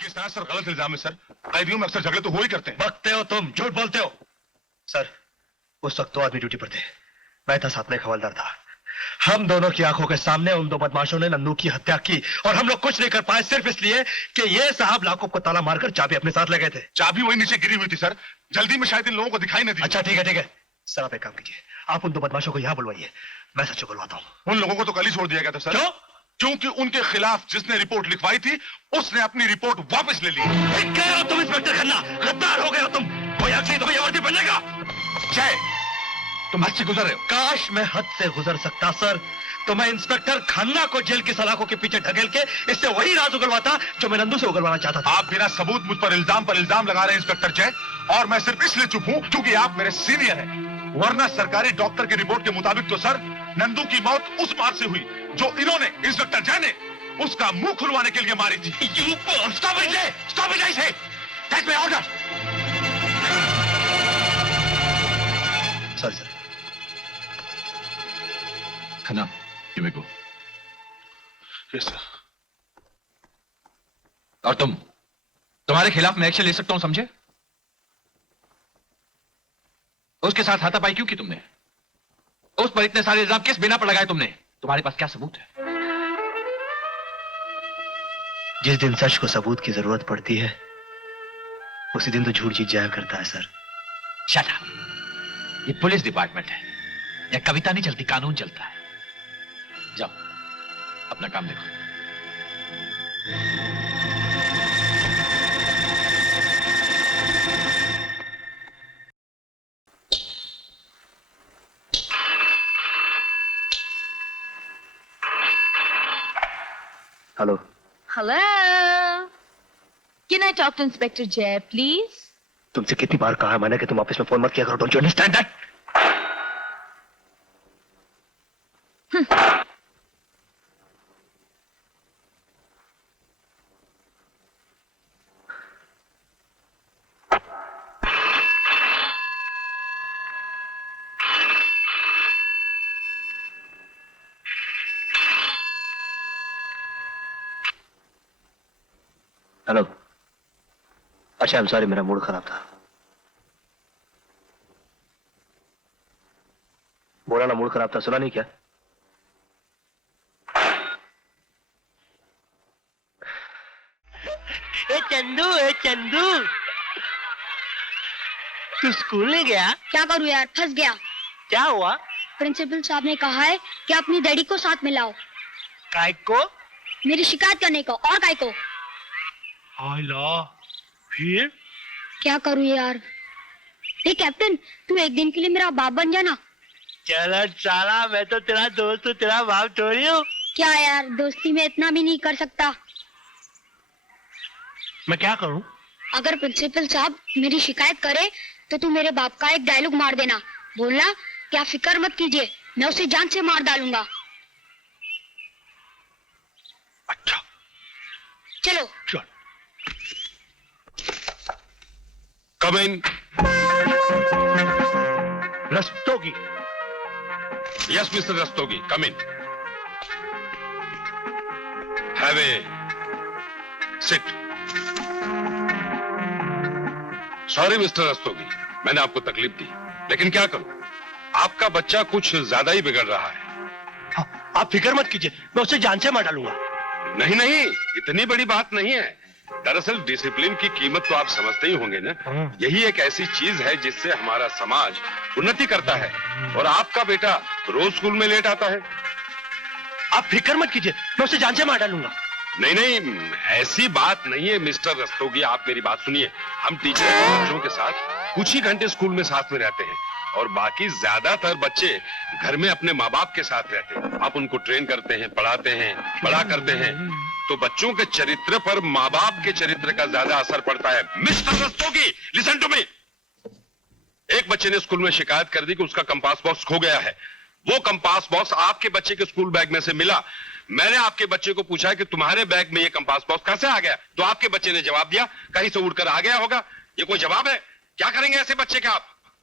ये सरासर गलत इल्जाम है सर। कैदियों में अक्सर झगड़े तो हो ही करते हैं। बकते हो तुम, झूठ बोलते हो। सर, उस वक्त 2 आदमी ड्यूटी पर थे, मैं था, साथ में एक हवलदार था। हम दोनों की आंखों के सामने उन 2 बदमाशों ने नंदू की हत्या की और हम लोग कुछ नहीं कर पाए सिर्फ इसलिए कि ये साहब लाकुब को ताला मारकर चाबी अपने साथ ले गए थे। चाबी वही नीचे गिरी हुई थी सर, जल्दी में शायद इन लोगों को दिखाई नहीं दी। अच्छा ठीक है। सर आप एक काम कीजिए, आप उन 2 बदमाशों को यहाँ बुलवाइए, मैं सच बुलवाता हूँ। उन लोगों को तो कल ही छोड़ दिया गया था सर। क्यों? क्योंकि उनके खिलाफ जिसने रिपोर्ट लिखवाई थी उसने अपनी रिपोर्ट वापस ले ली। क्या हो तुम इंस्पेक्टर खन्ना, गद्दार हो गए हो तुम। कोई आखिरी तुम्हें ये वर्दी पहनेगा? जय, तुम हद से गुजर रहे हो। काश मैं हद से गुजर सकता सर, तो मैं इंस्पेक्टर खन्ना को जेल की सलाखों के पीछे ढकेल के इससे वही राज उगलवाता जो मैं नंदू से उगलवाना चाहता था। आप बिना सबूत मुझ पर इल्जाम लगा रहे हैं इंस्पेक्टर जय, और मैं सिर्फ इसलिए चुप हूं क्योंकि आप मेरे सीनियर हैं। वरना सरकारी डॉक्टर की रिपोर्ट के मुताबिक तो सर नंदू की मौत उस बात से हुई जो इन्होंने, इंस्पेक्टर जय ने, उसका मुंह खुलवाने के लिए मारी थी। स्टॉप इट, आई से। That's my order. Sir Khanna, you may go. Yes sir. और तुम्हारे खिलाफ मैं एक्शन ले सकता हूं, समझे? उसके साथ हाथापाई क्यों की तुमने? उस पर इतने सारे इल्जाम किस बिना पर लगाए तुमने? तुम्हारे पास क्या सबूत है? जिस दिन सच को सबूत की जरूरत पड़ती है उसी दिन तो झूठ जीत जाया करता है सर। Shut up. ये पुलिस डिपार्टमेंट है, या कविता नहीं चलती, कानून चलता है। जाओ अपना काम देखो। Hello. Hello. Can I talk to Inspector Jay, please? तुमसे कितनी बार कहा है मैंने कि तुम ऑफिस में फोन मत किया करो, don't you understand that? Hello. अच्छा, आई एम सॉरी, मेरा मूड खराब था। बोला ना मूड खराब था, सुना नहीं क्या? ए चंदू, तू स्कूल नहीं गया? क्या करूं यार, फंस गया। क्या हुआ? प्रिंसिपल साहब ने कहा है कि अपनी डैडी को साथ में लाओ। काय को? मेरी शिकायत करने को। और काय को? फिर क्या करूं यार। ए कैप्टन, तू एक दिन के लिए मेरा बाप बन जाना। चलो साला, मैं तो तेरा दोस्त हूँ, तेरा बाप थोड़ी हूँ। क्या यार, दोस्ती में इतना भी नहीं कर सकता। मैं क्या करूं? अगर प्रिंसिपल साहब मेरी शिकायत करे तो तू मेरे बाप का एक डायलॉग मार देना। बोलना कि आप फिक्र मत कीजिए, मैं उसे जान से मार डालूंगा। अच्छा चलो। चल। Come in. Rastogi. Yes mister Rastogi, come in. Have a sit. Sorry mister Rastogi, मैंने आपको तकलीफ दी, लेकिन क्या करूं, आपका बच्चा कुछ ज्यादा ही बिगड़ रहा है। हाँ, आप फिक्र मत कीजिए, मैं उसे जान से मार डालूंगा। नहीं, इतनी बड़ी बात नहीं है। दरअसल डिसिप्लिन की कीमत तो आप समझते ही होंगे ना। यही एक ऐसी चीज है जिससे हमारा समाज उन्नति करता है, और आपका बेटा रोज स्कूल में लेट आता है। आप फिक्र मत कीजिए, मैं उसे जान से मार डालूंगा। नहीं, ऐसी बात नहीं है मिस्टर रस्तोगी, आप मेरी बात सुनिए। हम टीचर और बच्चों के साथ कुछ ही घंटे स्कूल में साथ में रहते हैं, और बाकी ज्यादातर बच्चे घर में अपने माँ बाप के साथ रहते हैं। आप उनको ट्रेन करते हैं, पढ़ाते हैं, बड़ा करते हैं, तो बच्चों के चरित्र पर माँ बाप के चरित्र का ज्यादा असर पड़ता है। Mister Rastogi, listen to me. एक बच्चे ने स्कूल में शिकायत कर दी कि उसका कंपास बॉक्स खो गया है। वो कंपास बॉक्स आपके बच्चे के स्कूल बैग में से मिला। मैंने आपके बच्चे को पूछा कि तुम्हारे बैग में ये कंपास बॉक्स कैसे आ गया, तो आपके बच्चे ने जवाब दिया कहीं से उड़कर आ गया होगा। ये कोई जवाब है? क्या करेंगे ऐसे बच्चे का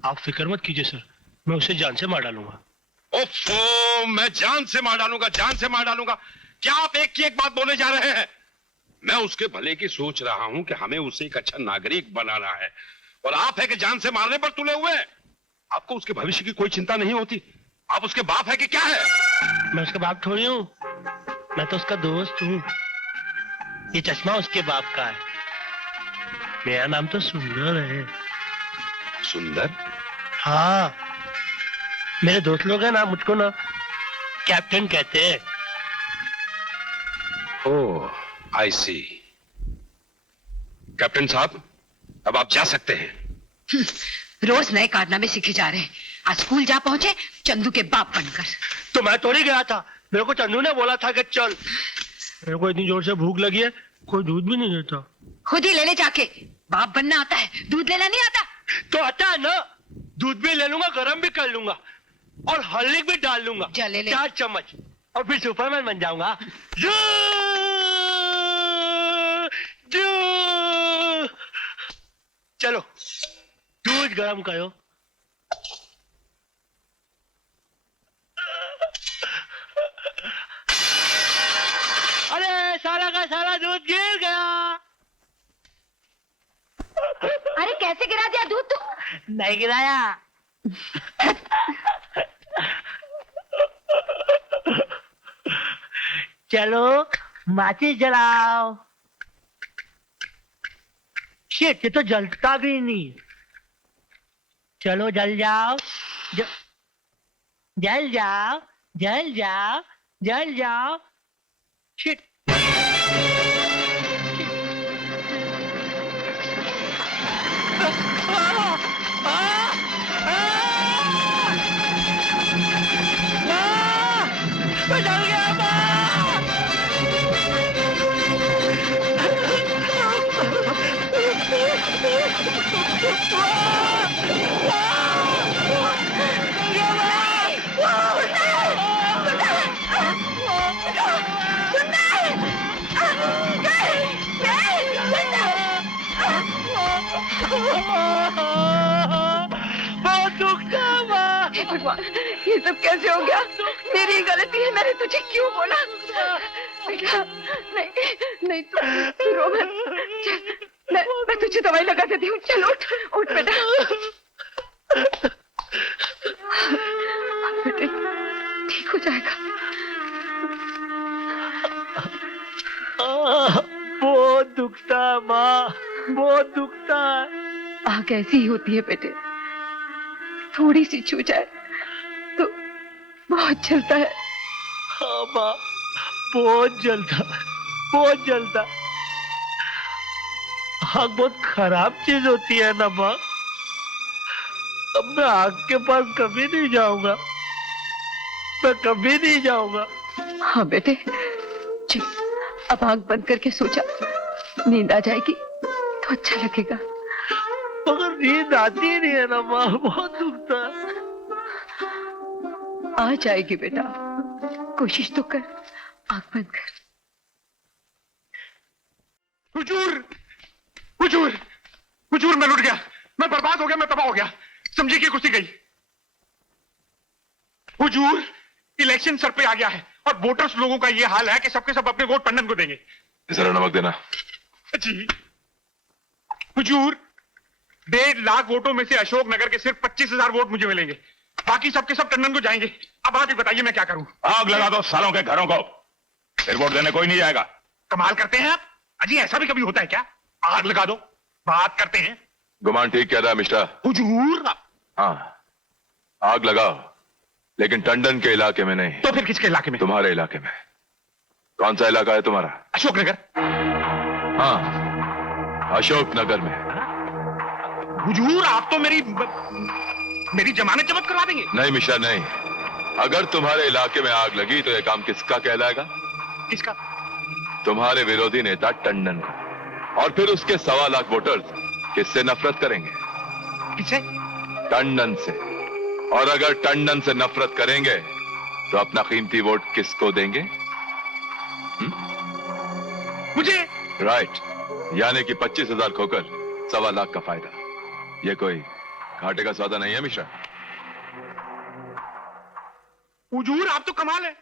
आप फिक्र मत कीजिए सर, मैं उसे जान से मार डालूंगा। ओफो, मैं जान से मार डालूंगा, जान से मार डालूंगा। क्या आप एक की एक बात बोले जा रहे हैं? मैं उसके भले की सोच रहा हूं कि हमें उसे एक अच्छा नागरिक बनाना है, और आप है कि जान से मारने पर तुले हुए हैं। आपको उसके भविष्य की कोई चिंता नहीं होती? आप उसके बाप है कि क्या है? मैं उसका बाप थोड़ी हूँ, मैं तो उसका दोस्त हूँ। ये चश्मा उसके बाप का है। मेरा नाम तो सुंदर है। सुंदर? हाँ, मेरे दोस्त लोग हैं ना, मुझको ना कैप्टन कहते हैं। ओह, आई सी। कैप्टन साहब, अब आप जा सकते हैं। रोज नए कारनामे सीखे जा रहे हैं। आज स्कूल जा पहुंचे चंदू के बाप बनकर। तो मैं थोड़ी गया था, मेरे को चंदू ने बोला था कि चल। मेरे को इतनी जोर से भूख लगी है, कोई दूध भी नहीं देता। खुद ही ले ले जाके। बाप बनना आता है, दूध लेना नहीं आता। तो आता है ना, दूध भी ले लूंगा, गरम भी कर लूंगा और हल्दी भी डाल लूंगा। जा ले ले। 4 चम्मच और फिर सुपरमैन बन जाऊंगा। जू! जू! चलो दूध गरम करो। अरे सारा का सारा दूध गिर गया। अरे कैसे गिरा दिया दूध तू? नहीं गिराया। चलो माचिस जलाओ। शिट, ये तो जलता भी नहीं। चलो जल जाओ, जल जाओ, जल जाओ, जल जाओ। शिट, मैं जल गया। बहुत दुखता है। हे भगवान, ये सब कैसे हो गया? मेरी गलती है, मैंने तुझे क्यों बोला? बेटा, नहीं नहीं, तू रो मत। चल, मैं तुझे दवाई लगा देती हूँ। चल उठ, उठ बेटा। बेटे ठीक हो जाएगा। बहुत दुखता है माँ, बहुत दुखता है। आग ऐसी ही होती है बेटे, थोड़ी सी छू जाए तो बहुत जलता है। हाँ माँ, बहुत जलता, बहुत जलता। आग बहुत खराब चीज होती है ना माँ। अब मैं आग के पास कभी नहीं जाऊंगा, मैं कभी नहीं जाऊंगा। हाँ बेटे, चल अब आंख बंद करके सो जा। नींद आ जाएगी तो अच्छा लगेगा। मगर नींद आती ही नहीं है ना माँ, बहुत दुखता है। आ जाएगी बेटा, कोशिश तो कर। आंख बंद कर। हुजूर, हुजूर, हुजूर, मैं लुट गया, मैं बर्बाद हो गया, मैं तबाह हो गया। समझी की कुर्सी गई। हुजूर, इलेक्शन सर पे आ गया है और वोटर्स लोगों का ये हाल है कि सबके सब अपने वोट टंडन को देंगे। जरा नमक देना। जी हुजूर, 1.5 लाख वोटों में से अशोक नगर के सिर्फ 25,000 वोट मुझे मिलेंगे, बाकी सबके सब टंडन को जाएंगे। अब आप ही बताइए मैं क्या करूं? आग लगा दो सालों के घरों को, फिर वोट देने कोई नहीं जाएगा। कमाल करते हैं आप। अजी ऐसा भी कभी होता है क्या? आग लगा दो, बात करते हैं। गुमान ठीक कह रहा है मिस्टर। हुजूर, हाँ, आग लगाओ, लेकिन टंडन के इलाके में नहीं। तो फिर किसके इलाके में? तुम्हारे इलाके में। कौन सा इलाका है तुम्हारा? अशोक नगर। हाँ, अशोक नगर में। हुजूर, आप तो मेरी जमानत जब्त करवा देंगे। नहीं मिश्रा नहीं, अगर तुम्हारे इलाके में आग लगी तो यह काम किसका कहलाएगा? किसका? तुम्हारे विरोधी नेता टंडन का। और फिर उसके 1.25 लाख वोटर्स किससे नफरत करेंगे? किससे? टंडन से। और अगर टंडन से नफरत करेंगे तो अपना कीमती वोट किसको देंगे? मुझे। राइट, यानी कि 25,000 खोकर 1.25 लाख का फायदा। ये कोई घाटे का सौदा नहीं है मिश्रा। हुजूर, आप तो कमाल है।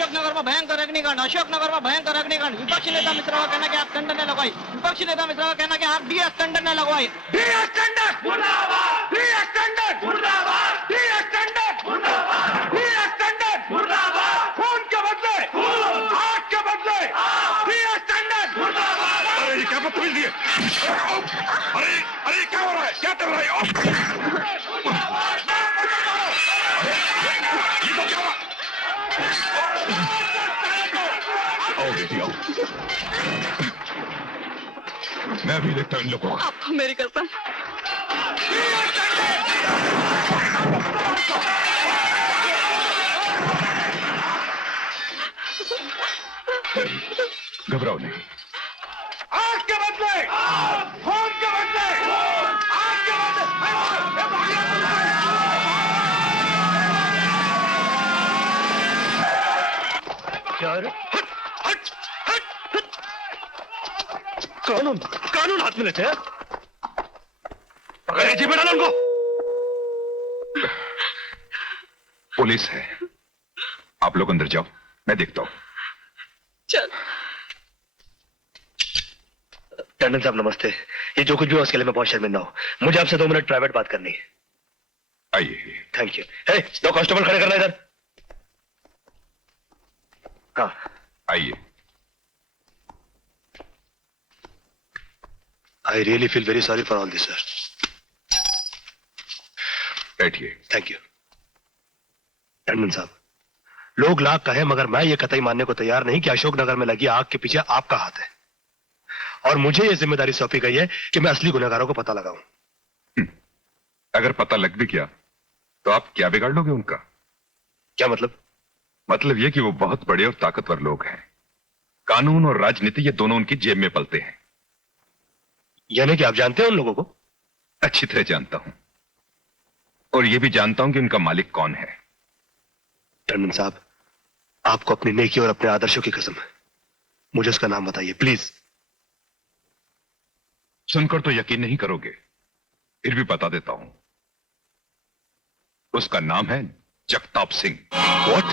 अशोकनगर में भयंकर अग्निकांड, अशोकनगर में भयंकर अग्निकांड। विपक्षी नेता मित्रों का कहना कि आप टेंडर ने लगवाई, विपक्षी नेता मित्रों का कहना कि आप डीएस टेंडर ने लगवाई। डीएस टेंडर मुर्दाबाद, डीएस टेंडर मुर्दाबाद, डीएस टेंडर मुर्दाबाद, डीएस टेंडर मुर्दाबाद। खून के बदले खून, आग के बदले डीएस टेंडर मुर्दाबाद। अरे ये क्या बदतमीजी है? अरे अरे क्या हो रहा है? क्या कर रहा है? आओ बेटी आओ, मैं अभी देखता हूँ इन लोगों को। आपको मेरी कसम। घबराओ नहीं। आग के बदले खून के बदले आग के बदले। कानून कानून हाथ में लेते हैं। पकड़िए, जी में डालो उनको। पुलिस है, आप लोग अंदर जाओ, मैं देखता हूँ। चल। टंडन साहब नमस्ते। ये जो कुछ भी हो उसके लिए मैं बहुत शर्मिंदा हूँ। मुझे आपसे 2 मिनट प्राइवेट बात करनी है। आइए। Thank you. 2 कांस्टेबल खड़े करना इधर। हाँ आइए। I really feel very sorry for all this sir. बैठिए। Thank you. टंडन साहब, लोग लाख कहें मगर मैं ये कतई मानने को तैयार नहीं कि अशोकनगर में लगी आग के पीछे आपका हाथ है। और मुझे ये जिम्मेदारी सौंपी गई है कि मैं असली गुनहगारों को पता लगाऊं। अगर पता लग भी गया तो आप क्या बिगाड़ लोगे उनका? क्या मतलब? मतलब ये कि वो बहुत बड़े और ताकतवर लोग हैं। कानून और राजनीति ये दोनों उनकी जेब में पलते हैं। यानी कि आप जानते हैं उन लोगों को? अच्छी तरह जानता हूं, और ये भी जानता हूं कि उनका मालिक कौन है। टंडन साहब, आपको अपनी नेकी और अपने आदर्शों की कसम है, मुझे उसका नाम बताइए प्लीज। सुनकर तो यकीन नहीं करोगे, फिर भी बता देता हूं। उसका नाम है Jagtap Singh. What?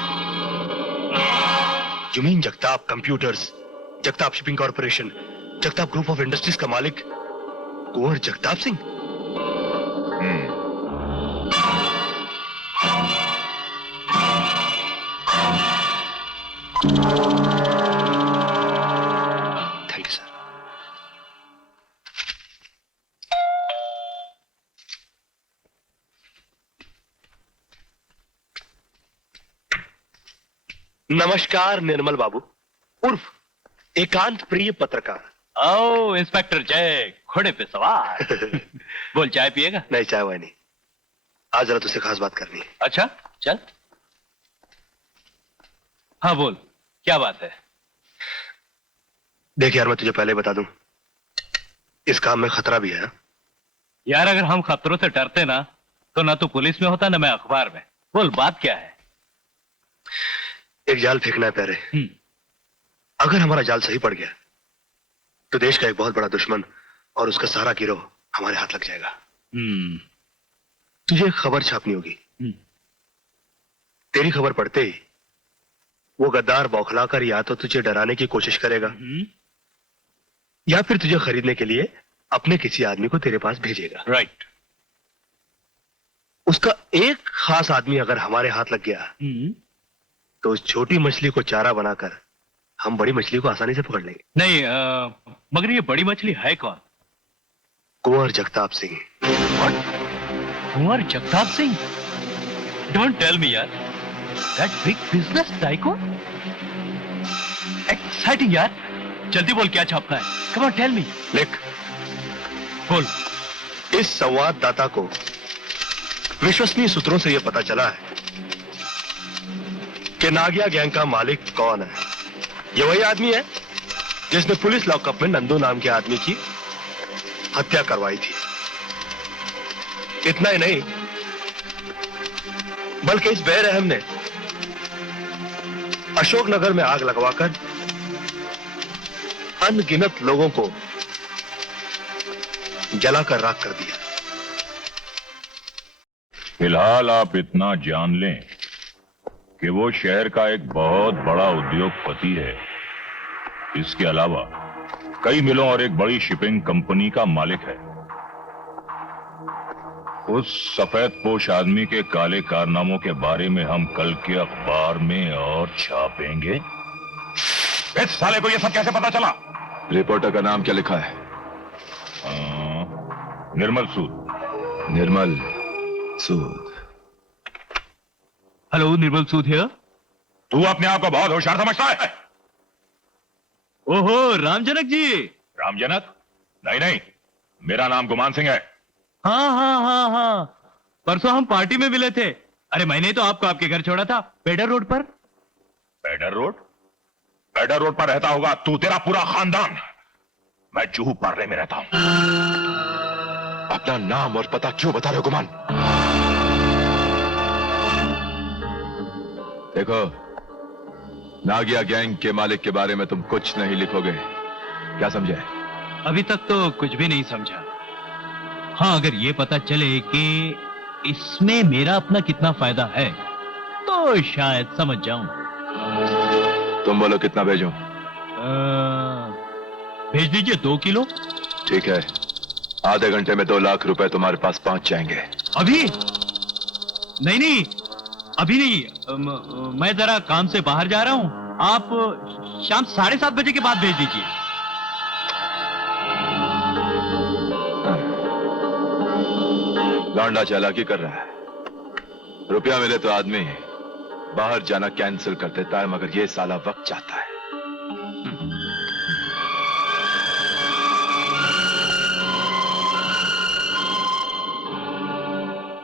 You mean Jagtap computers, Jagtap shipping corporation, Jagtap group of industries का मालिक Kunwar Jagtap Singh? Thank you sir. नमस्कार निर्मल बाबू, उर्फ एकांत प्रिय पत्रकार। ओ इंस्पेक्टर जय, घोड़े पे सवार। बोल, चाय पिएगा? नहीं, चाय वाय नहीं, आज जरा तुझसे खास बात करनी है। अच्छा चल। हाँ बोल, क्या बात है? देख यार, मैं तुझे पहले ही बता दूं, इस काम में खतरा भी है। यार अगर हम खतरों से डरते ना तो ना तू पुलिस में होता ना मैं अखबार में। बोल, बात क्या है? एक जाल फेंकना है प्यारे। अगर हमारा जाल सही पड़ गया तो देश का एक बहुत बड़ा दुश्मन और उसका सारा गिरोह हमारे हाथ लग जाएगा। तुझे एक खबर छापनी होगी। तेरी खबर पढ़ते ही वो गद्दार बौखलाकर या तो तुझे डराने की कोशिश करेगा या फिर तुझे खरीदने के लिए अपने किसी आदमी को तेरे पास भेजेगा। राइट। उसका एक खास आदमी अगर हमारे हाथ लग गया तो उस छोटी मछली को चारा बनाकर हम बड़ी मछली को आसानी से पकड़ लेंगे। नहीं, मगर ये बड़ी मछली है कौन? Kunwar Jagtap Singh. Kunwar Jagtap Singh? Don't tell me यार, that big business tycoon. Exciting यार, जल्दी बोल क्या छापना है। Come on tell me. लिख। बोल। इस संवाददाता को विश्वसनीय सूत्रों से यह पता चला है कि नागिया गैंग का मालिक कौन है। ये वही आदमी है जिसने पुलिस लॉकअप में नंदू नाम के आदमी की हत्या करवाई थी। इतना ही नहीं, बल्कि इस बेरहम ने अशोकनगर में आग लगवाकर अनगिनत लोगों को जलाकर राख कर दिया। फिलहाल आप इतना जान लें कि वो शहर का एक बहुत बड़ा उद्योगपति है। इसके अलावा कई मिलों और एक बड़ी शिपिंग कंपनी का मालिक है। उस सफेद पोश आदमी के काले कारनामों के बारे में हम कल के अखबार में और छापेंगे। इस साले को ये सब कैसे पता चला? रिपोर्टर का नाम क्या लिखा है? निर्मल सूद। निर्मल सूद। Hello, Nirmal Sood here. तू अपने आप को बहुत होशियार समझता है? ओहो, रामजनक जी। रामजनक? नहीं नहीं, मेरा नाम गुमान सिंह है। हाँ, परसों हम पार्टी में मिले थे। अरे मैंने तो आपको आपके घर छोड़ा था, पेडर रोड पर। पेडर रोड? पेडर रोड पर रहता होगा तू, तेरा पूरा खानदान। मैं जूहू पार्ले में रहता हूं। अपना नाम और पता क्यों बता रहे हो गुमान? देखो, नागिया गैंग के मालिक के बारे में तुम कुछ नहीं लिखोगे, क्या समझे? अभी तक तो कुछ भी नहीं समझा। हाँ, अगर ये पता चले कि इसमें मेरा अपना कितना फायदा है तो शायद समझ जाऊं। तुम बोलो कितना भेजूं? भेज दीजिए 2 किलो। ठीक है, आधे घंटे में 2 लाख रुपए तुम्हारे पास पहुंच जाएंगे। अभी? नहीं, अभी नहीं। मैं जरा काम से बाहर जा रहा हूं। आप शाम 7:30 बजे के बाद भेज दीजिए। लौंडा चालाकी कर रहा है। रुपया मिले तो आदमी बाहर जाना कैंसिल कर देता है, मगर ये साला वक्त चाहता है।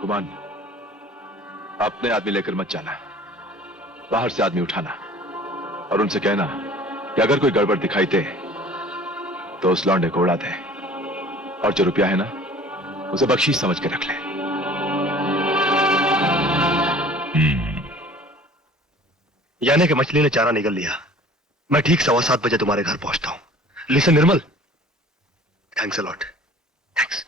गुमान, अपने आदमी लेकर मत जाना, बाहर से आदमी उठाना और उनसे कहना कि अगर कोई गड़बड़ दिखाई दे तो उस लौंडे को उड़ा दे, और जो रुपया है ना उसे बख्शीश समझ के रख ले। यानी कि मछली ने चारा निगल लिया। मैं ठीक 7:15 बजे तुम्हारे घर पहुंचता हूं। Listen Nirmal, thanks a lot. Thanks.